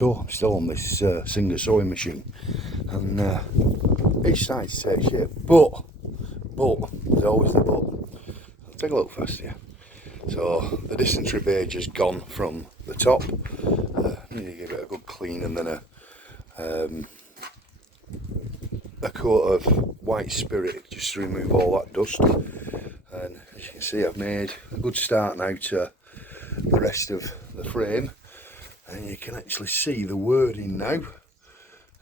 So I'm still on this Singer sewing machine, and it's starting to take shape, but there's always the but. I'll take a look fast here. So the dysentery beige has gone from the top. Need to give it a good clean, and then a coat of white spirit just to remove all that dust. And as you can see, I've made a good start now to the rest of the frame. And you can actually see the wording now.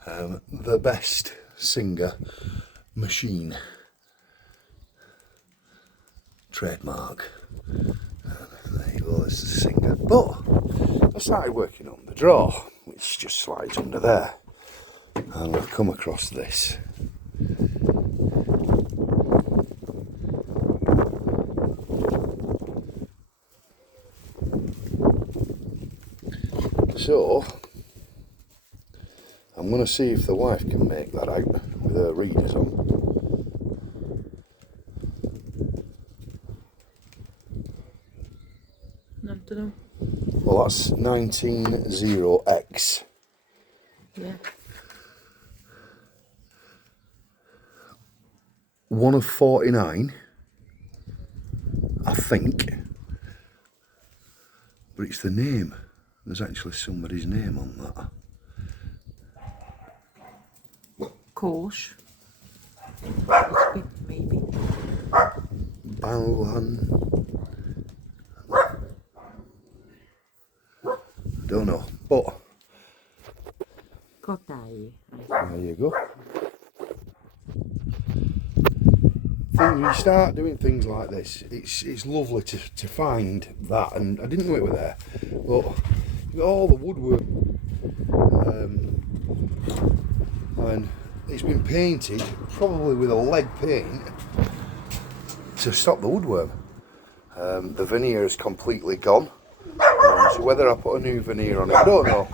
The best Singer machine. Trademark. There you go, there's the Singer. But I started working on the drawer, which just slides under there. And I've come across this. So, I'm going to see if the wife can make that out with her readers on. I don't know. Well, that's 190X. Yeah. One of 49, I think. But it's the name. There's actually somebody's name on that. Kosh. Maybe. Balhan. I don't know, but Kotai. there you go. When you start doing things like this, it's lovely to find that, and I didn't know it was there, but you've got all the woodwork, and it's been painted probably with a lead paint to stop the woodworm. The veneer is completely gone, so whether I put a new veneer on it, I don't know.